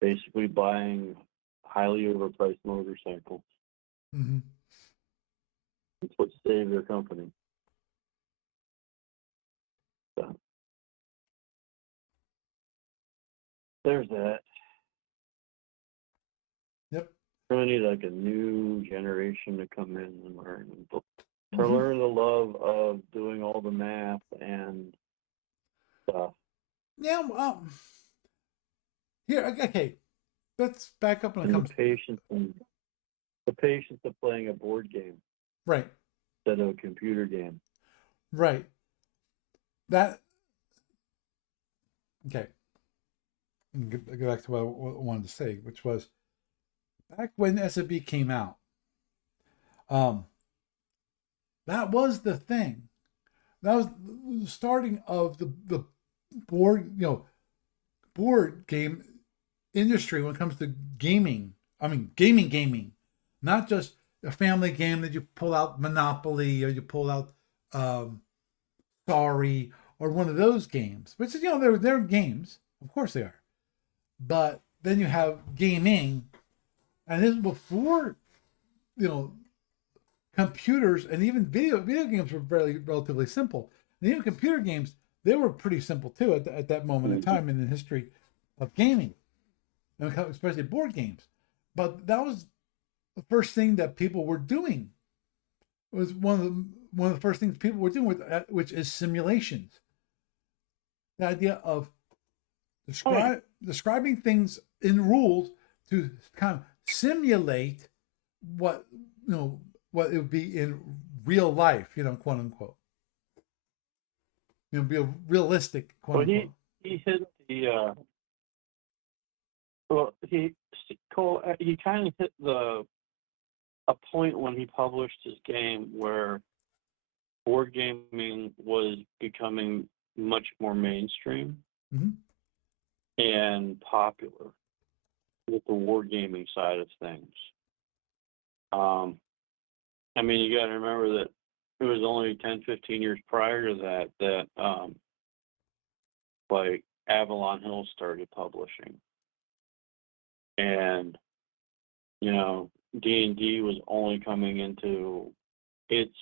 basically buying highly overpriced motorcycles. Mm-hmm. It's what saved their company. So there's that. Yep. Really need like a new generation to come in and learn learn the love of doing all the math and stuff. Yeah. Here, okay. Let's back up when it comes the patience of playing a board game, right, instead of a computer game. Right. That. Okay. Go back to what I wanted to say, which was back when SFB came out. That was the thing. That was the starting of the board game industry when it comes to gaming. I mean, gaming, not just a family game that you pull out Monopoly or you pull out Sorry or one of those games, which is, they're games, of course they are, but then you have gaming, and this is before computers, and even video games were relatively simple. And even computer games, they were pretty simple too at that moment in time in the history of gaming, especially board games. But that was the first thing that people were doing. It was one of the first things people were doing, which is simulations. The idea of describing things in rules to kind of simulate what what it would be in real life, quote unquote. Be a realistic, quote Well, unquote. he hit the well Cole, he kind of hit a point when he published his game where board gaming was becoming much more mainstream Mm-hmm. and popular with the wargaming side of things. I mean, you got to remember that it was only 10, 15 years prior to that like Avalon Hill started publishing, and D&D was only coming into its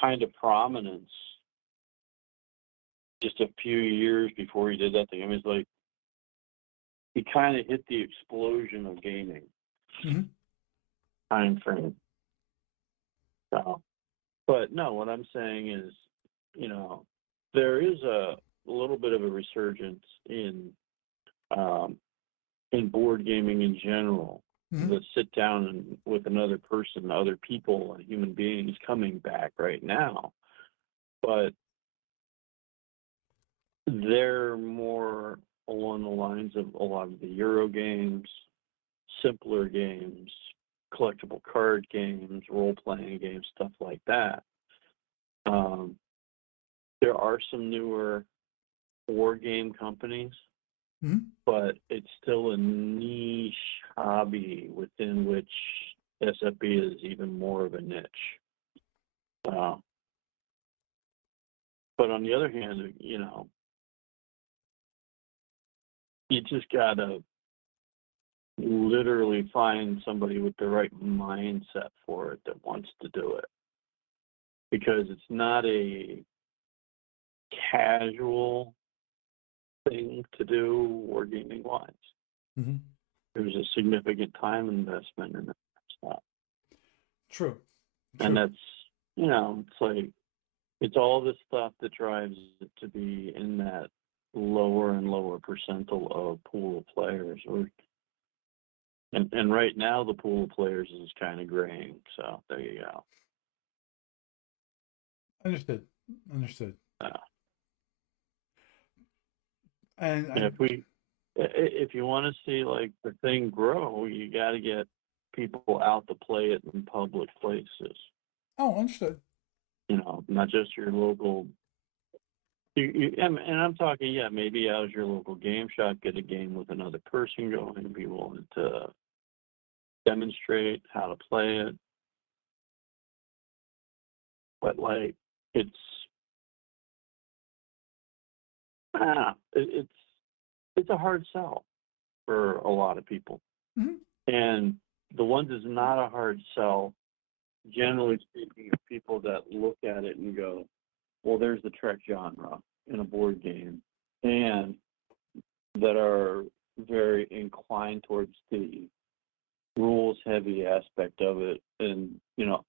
kind of prominence just a few years before he did that thing. I mean, it's like he kind of hit the explosion of gaming time frame. So, but no, what I'm saying is, there is a little bit of a resurgence in board gaming in general. Mm-hmm. The sit down with another person, other people, and human beings coming back right now, but they're more along the lines of a lot of the Euro games, simpler games, collectible card games, role-playing games, stuff like that. There are some newer war game companies, but it's still a niche hobby within which SFB is even more of a niche. But on the other hand, you just gotta literally find somebody with the right mindset for it that wants to do it, because it's not a casual thing to do wargaming wise. Mm-hmm. There's a significant time investment in that stuff. True. And that's, it's like, it's all this stuff that drives it to be in that lower and lower percentile of pool of players. And right now the pool of players is kind of graying. So there you go. Understood. And if you want to see like the thing grow, you got to get people out to play it in public places. Oh, understood. Not just your local. And I'm talking, maybe out of your local game shop, get a game with another person going, and be willing to demonstrate how to play it. But like, it's a hard sell for a lot of people. Mm-hmm. And the ones that's not a hard sell, generally speaking, are people that look at it and go, well, there's the Trek genre in a board game, and that are very inclined towards the rules-heavy aspect of it, and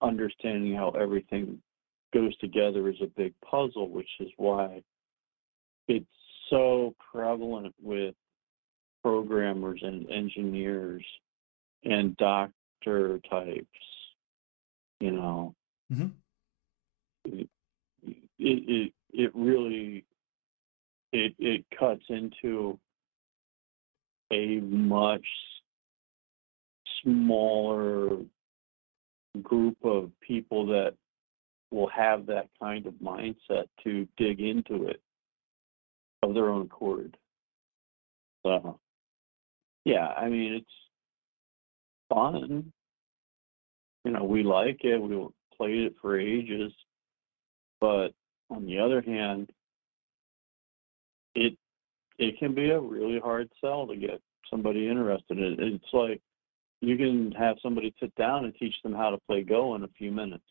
understanding how everything goes together is a big puzzle, which is why it's so prevalent with programmers and engineers and doctor types. Mm-hmm. It really it cuts into a much smaller group of people that will have that kind of mindset to dig into it of their own accord. So, yeah, I mean, it's fun. We like it. We played it for ages. But on the other hand, it can be a really hard sell to get somebody interested in it. It's like you can have somebody sit down and teach them how to play Go in a few minutes.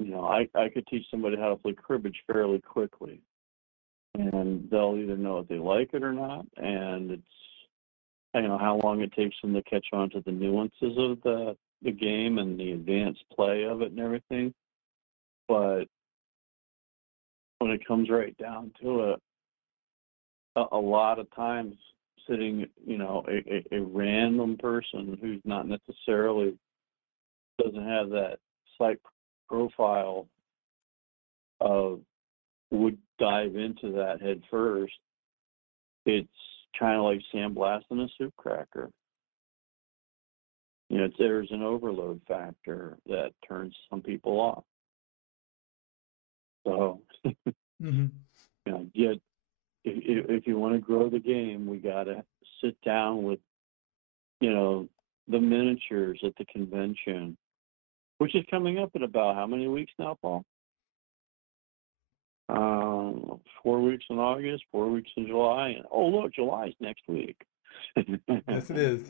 I could teach somebody how to play cribbage fairly quickly, and they'll either know if they like it or not, and how long it takes them to catch on to the nuances of the game and the advanced play of it and everything. But when it comes right down to it, a lot of times sitting, a random person who's not necessarily doesn't have that site profile of would dive into that head first. It's kind of like sandblasting a soup cracker. There's an overload factor that turns some people off. So, if you want to grow the game, we got to sit down with, the miniatures at the convention, which is coming up in about how many weeks now, Paul? 4 weeks in August, 4 weeks in July, and look, July's next week. Yes, it is.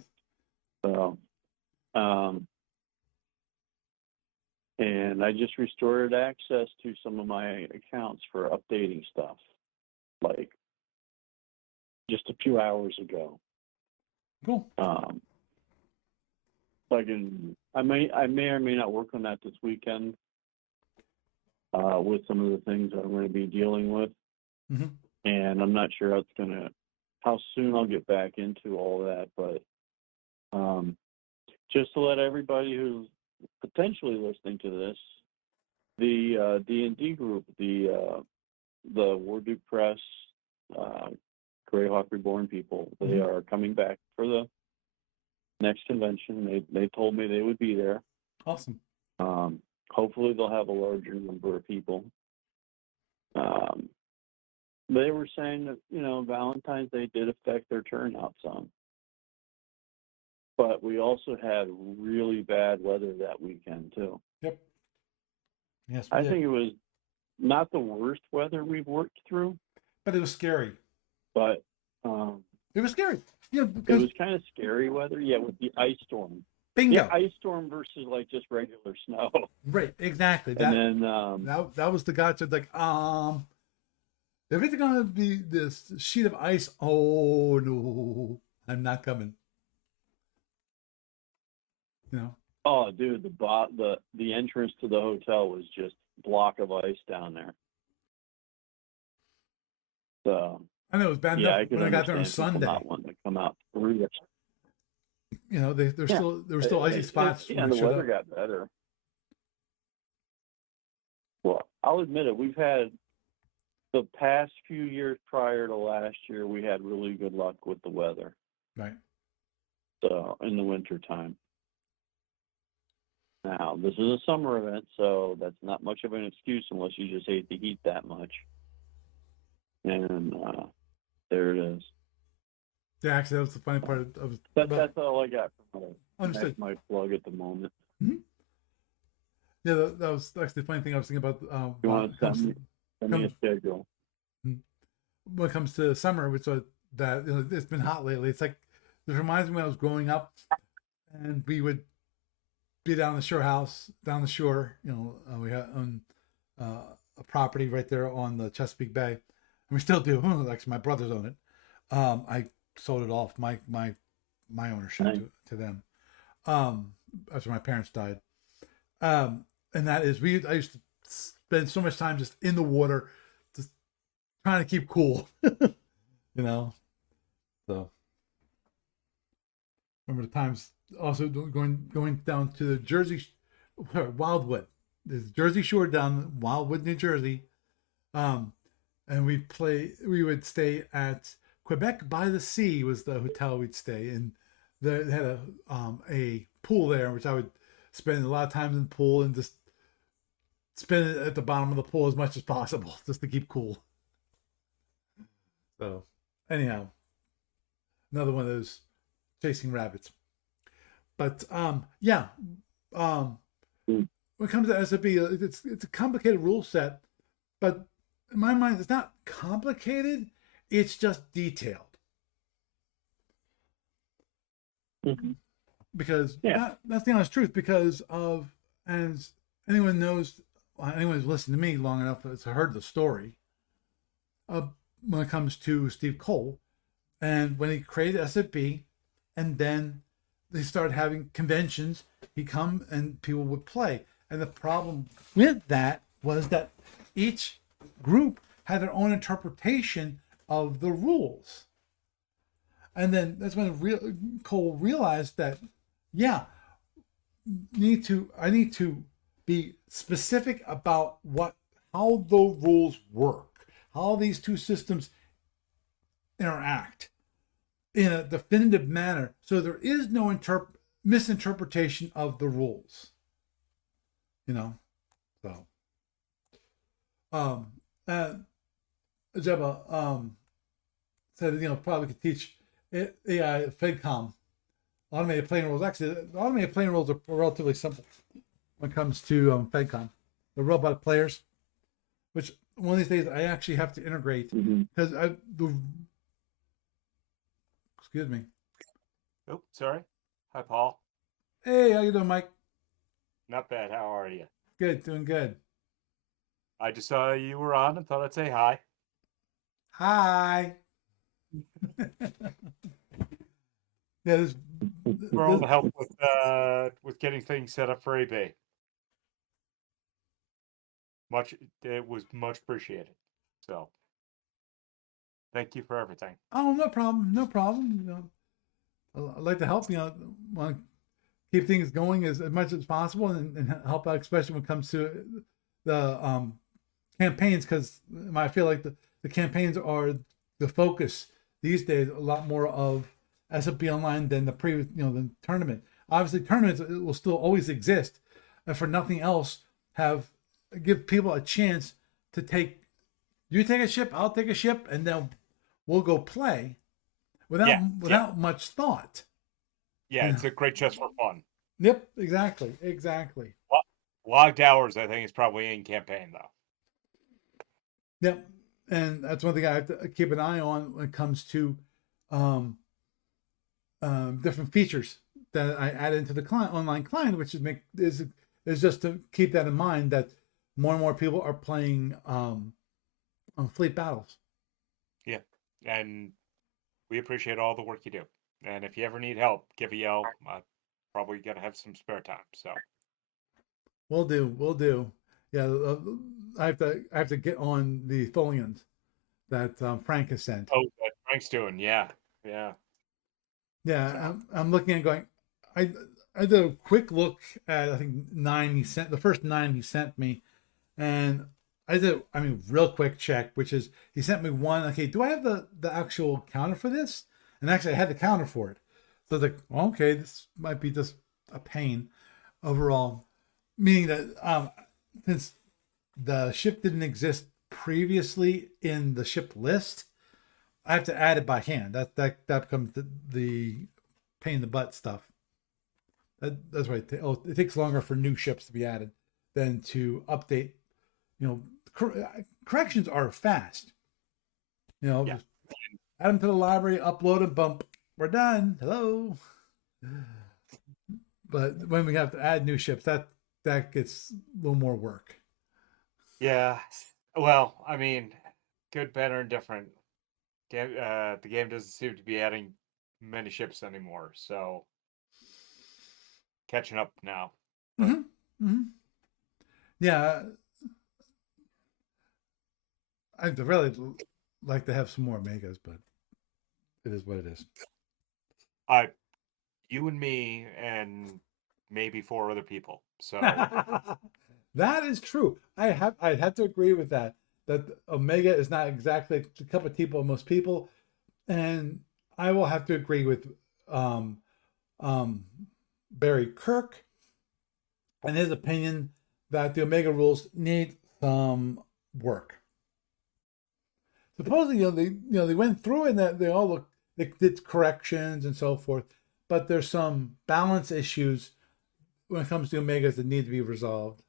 So, and I just restored access to some of my accounts for updating stuff, like just a few hours ago. Cool. I may or may not work on that this weekend. With some of the things I'm going to be dealing with, and I'm not sure how soon I'll get back into all that. But just to let everybody who's potentially listening to this, the D&D group, the Warduke Press, Greyhawk Reborn people, they are coming back for the next convention. They told me they would be there. Awesome. Hopefully they'll have a larger number of people. They were saying that, Valentine's Day did affect their turnout some. But we also had really bad weather that weekend, too. Yep. Yes, I think it was not the worst weather we've worked through. But it was scary. But it was scary. It was kind of scary weather, with the ice storm. Bingo. Yeah, ice storm versus just regular snow. Right, exactly. And then that was the gotcha. Like, if it's gonna be this sheet of ice, oh no, I'm not coming. Oh, dude, the entrance to the hotel was just a block of ice down there. So I know it was bad enough when I got there on Sunday. Not wanting to come out through this. There were still icy spots. And the weather got better. Well, I'll admit it. We've had the past few years prior to last year, we had really good luck with the weather. Right. So in the winter time. Now, this is a summer event, so that's not much of an excuse unless you just hate the heat that much. And there it is. Yeah, actually, that was the funny part of that's all I got from my plug at the moment. Mm-hmm. Yeah, that was actually the funny thing I was thinking about. You want to send me a schedule? When it comes to summer, which that it's been hot lately. It's like this reminds me when I was growing up, and we would be down the shore. We had a property right there on the Chesapeake Bay, and we still do. Actually, my brothers own it. I sold it off my ownership to them after my parents died. And that is I used to spend so much time just in the water, just trying to keep cool. So remember the times also going down to the Wildwood. There's Jersey Shore down Wildwood, New Jersey. And we would stay at Quebec by the Sea was the hotel we'd stay in. They had a pool there, which I would spend a lot of time in the pool and just spend it at the bottom of the pool as much as possible, just to keep cool. So, anyhow, another one of those chasing rabbits. But when it comes to SFB, it's a complicated rule set, but in my mind, it's not complicated. It's just detailed. Mm-hmm. Because that's the honest truth. Because as anyone knows, anyone who's listened to me long enough has heard the story. When it comes to Steve Cole, and when he created SFB, and then they started having conventions. He'd come and people would play. And the problem with that was that each group had their own interpretation of the rules. And then that's when Cole realized that, yeah, I need to be specific about how the rules work, how these two systems interact in a definitive manner, so there is no misinterpretation of the rules. So Jebba said, probably could teach AI FedCom automated playing rules. Actually, the automated playing rules are relatively simple when it comes to FedCom. The robot players, which one of these days I actually have to integrate because excuse me. Oh, sorry. Hi, Paul. Hey, how you doing, Mike? Not bad. How are you? Good, doing good. I just saw you were on and thought I'd say hi. Hi. Yeah, For all the help with getting things set up for eBay. It was much appreciated. So, thank you for everything. Oh, no problem, no problem. I'd like to help. Want to keep things going as much as possible and help out, especially when it comes to the campaigns, because I feel like the campaigns are the focus these days. A lot more of SFB Online than the previous, the tournament. Obviously, tournaments will still always exist, and for nothing else, give people a chance to take. You take a ship, I'll take a ship, and then we'll go play without much thought. Yeah, it's a great just for fun. Yep, exactly. Logged hours, I think, is probably in campaign though. Yep, and that's one thing I have to keep an eye on when it comes to different features that I add into the online client, which is just to keep that in mind that more and more people are playing on fleet battles. Yeah, and we appreciate all the work you do. And if you ever need help, give a yell. Probably gonna have some spare time. So We'll do. Yeah, I have to get on the Tholians that Frank has sent. Oh, that Frank's doing. Yeah. I'm looking and going. I did a quick look at, I think, the first 9 he sent me, and real quick check, which is he sent me one. Okay, do I have the actual counter for this? And actually, I had the counter for it. So I was like, well, okay, this might be just a pain overall. Meaning that since the ship didn't exist previously in the ship list, I have to add it by hand. That becomes the pain in the butt stuff. That's right. It takes longer for new ships to be added than to update. Corrections are fast. Just add them to the library, upload them, bump, we're done. Hello. But when we have to add new ships, that gets a little more work. Yeah. Well, I mean, good, better, and different. The game doesn't seem to be adding many ships anymore, so catching up now. Yeah, I'd really like to have some more megas, but it is what it is. You and me and maybe 4 other people. So that is true. I have to agree with that. That Omega is not exactly the cup of tea for most people, and I will have to agree with Barry Kirk and his opinion that the Omega rules need some work. Supposedly, they went through it and that they did corrections and so forth, but there's some balance issues when it comes to Omegas that need to be resolved.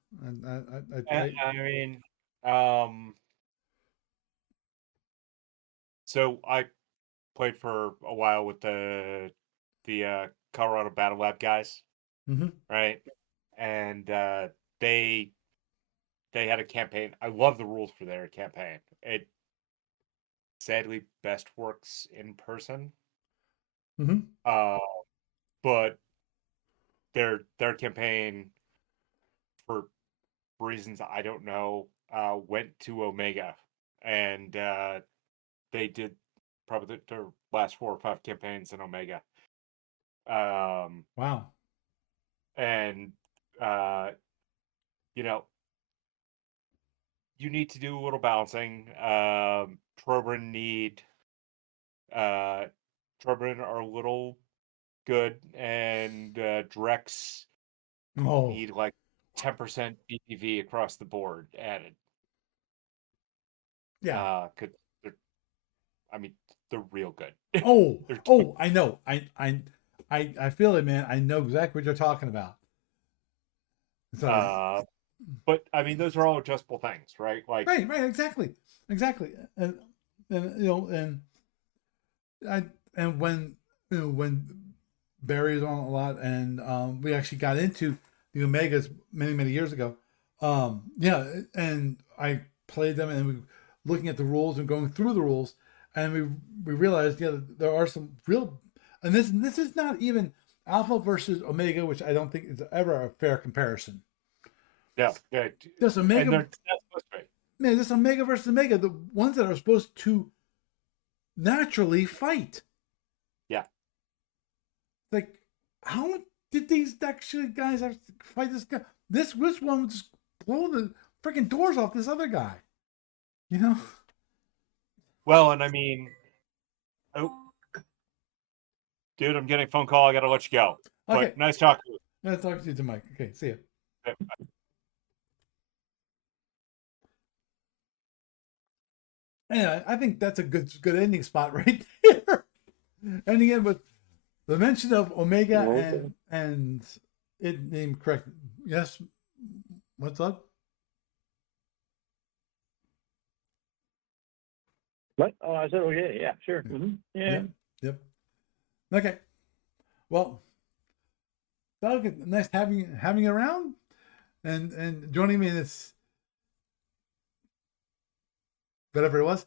So I played for a while with the Colorado Battle Lab guys, right? And they had a campaign. I love the rules for their campaign. It sadly best works in person. but their campaign, for reasons I don't know, went to Omega, and they did probably their last 4 or 5 campaigns in Omega. Wow. And you know, you need to do a little balancing. Trobrin are a little good, and Drex Oh, need like 10% BPV across the board added. yeah. I mean, they're real good. Oh, They're oh, I know. I feel it, man. I know exactly what you're talking about. So, but I mean, those are all adjustable things, right? Like, right, exactly, and you know, and when when Barry is on a lot, and we actually got into the Omegas many years ago. Yeah, and I played them, and we looking at the rules and going through the rules, and we realized, yeah, there are some real, and this is not even Alpha versus Omega, which I don't think is ever a fair comparison. yeah, This Omega, and that's supposed to be. man, this Omega versus Omega, the ones that are supposed to naturally fight. Yeah. Like, how did these actually guys have to fight this guy? This one would just blow the freaking doors off this other guy. You know? Well, and I mean, oh, dude, I'm getting a phone call. I got to let you go. Okay. But nice talking to you. Let's talk to you, Mike. Okay, see you. Yeah. Yeah, I think that's a good ending spot right there. Ending it with the mention of Omega and it named correct. Yes. What's up? What? Oh, I said, okay, yeah, sure. Mm-hmm. Yeah. Yep. Okay. Well, Doug, nice having you around and joining me in this whatever it was.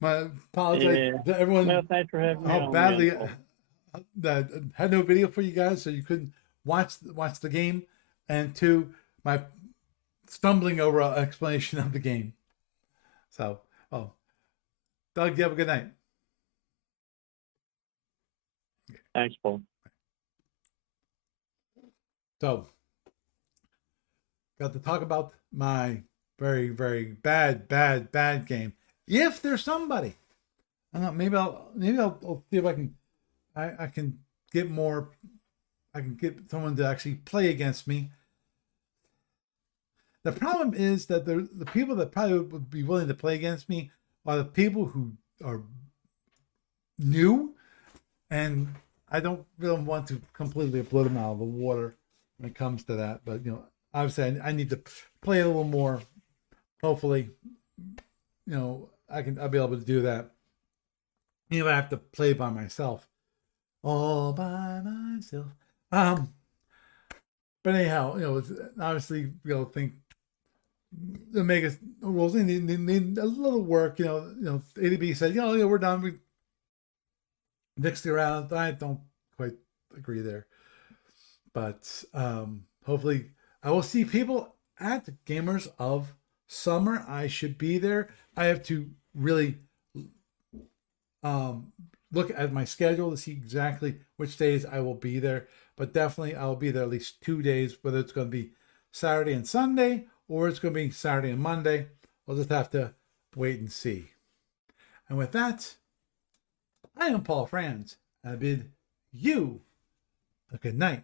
My apologies to everyone. Well, thanks for having me. How badly that had no video for you guys, so you couldn't watch the game, and two, my stumbling over an explanation of the game. So, Doug, you have a good night. Thanks, Paul. So, got to talk about my very bad game. If there's somebody, maybe I'll see if I can get more. I can get someone to actually play against me. The problem is that the people that probably would be willing to play against me are the people who are new, and I don't really want to completely blow them out of the water when it comes to that. But obviously, I need to play a little more. Hopefully, I'll be able to do that. Even if I have to play by myself, all by myself. But anyhow, obviously, think the Omega rules need a little work. ADB said, we're done. We mixed around. I don't quite agree there, but hopefully, I will see people at Gamers of Summer. I should be there. I have to really look at my schedule to see exactly which days I will be there. But definitely I'll be there at least 2 days, whether it's going to be Saturday and Sunday or it's going to be Saturday and Monday. We'll just have to wait and see. And with that, I am Paul Franz, and I bid you a good night.